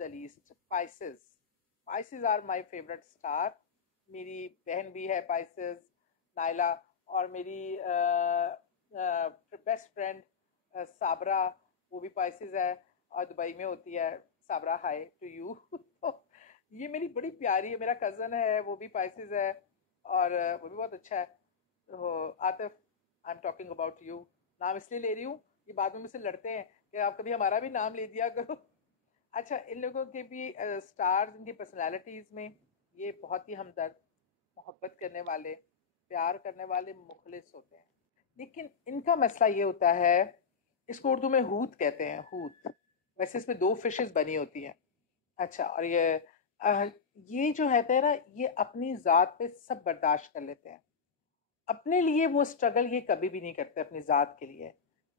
The least, Pisces. Pisces are my favourite star. मेरी बहन भी है पाइसेस, नाइला। और मेरी बेस्ट फ्रेंड साबरा, वो भी पाइसेस है और दुबई में होती है। साबरा, हाय टू यू। तो ये मेरी बड़ी प्यारी है, मेरा कज़न है वो भी पाइसेस है और वो भी बहुत अच्छा है। तो Atif, I am talking about you. नाम इसलिए ले रही हूँ, ये बाद में मुझसे लड़ते हैं कि आप कभी हमारा भी नाम ले दिया करो। अच्छा, इन लोगों के भी स्टार्स, इनकी पर्सनालिटीज़ में ये बहुत ही हमदर्द, मोहब्बत करने वाले, प्यार करने वाले, मुखलिस होते हैं। लेकिन इनका मसला ये होता है, इसको उर्दू में हूत कहते हैं, हूत। वैसे इसमें दो फिशेस बनी होती हैं। अच्छा, और अ, ये जो है ना, ये अपनी ज़ात पे सब बर्दाश्त कर लेते हैं। अपने लिए वो स्ट्रगल ये कभी भी नहीं करते, अपनी ज़ात के लिए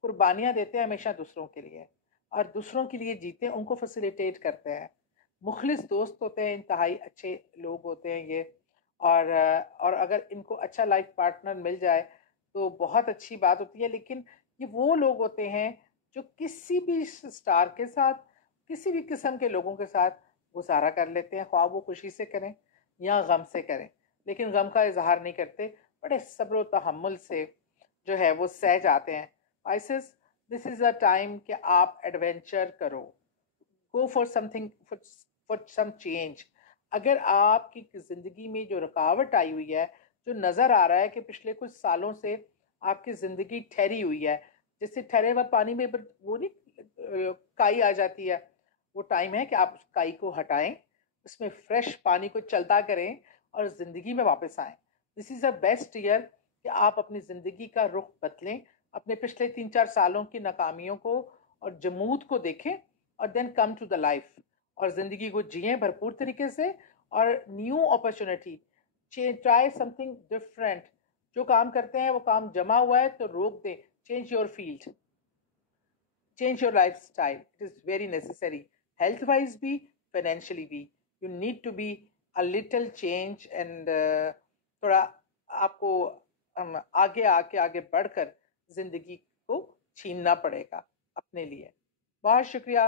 कुर्बानियाँ देते हैं हमेशा दूसरों के लिए, और दूसरों के लिए जीते हैं, उनको फैसिलिटेट करते हैं। मुखलिस दोस्त होते हैं, इंतहाई अच्छे लोग होते हैं ये। और अगर इनको अच्छा लाइफ पार्टनर मिल जाए तो बहुत अच्छी बात होती है। लेकिन ये वो लोग होते हैं जो किसी भी स्टार के साथ, किसी भी किस्म के लोगों के साथ गुजारा कर लेते हैं, ख्वाह वो खुशी से करें या गम से करें, लेकिन गम का इजहार नहीं करते। बड़े सब्र तहम्मुल से जो है वो सह जाते हैं। आइसिस, दिस इज अ टाइम कि आप एडवेंचर करो, go for something, for some change. अगर आपकी जिंदगी में जो रुकावट आई हुई है, जो नजर आ रहा है कि पिछले कुछ सालों से आपकी जिंदगी ठहरी हुई है, जैसे ठहरे हुए पानी में वो नहीं काई आ जाती है, वो टाइम है कि आप उस काई को हटाएं, उसमें फ्रेश पानी को चलता करें और जिंदगी में वापस आएं। This is a best year कि आप अपनी जिंदगी का रुख बदलें, अपने पिछले 3-4 सालों की नाकामियों को और जमूद को देखें और then come to the life, और जिंदगी को जिए भरपूर तरीके से। और new opportunity, try something different. जो काम करते हैं वो काम जमा हुआ है तो रोक दें, change your field, change your lifestyle. It is very necessary, health wise भी, financially भी। You need to be a little change and थोड़ा आपको आगे आके आगे बढ़कर जिंदगी को छीनना पड़ेगा अपने लिए। बहुत शुक्रिया।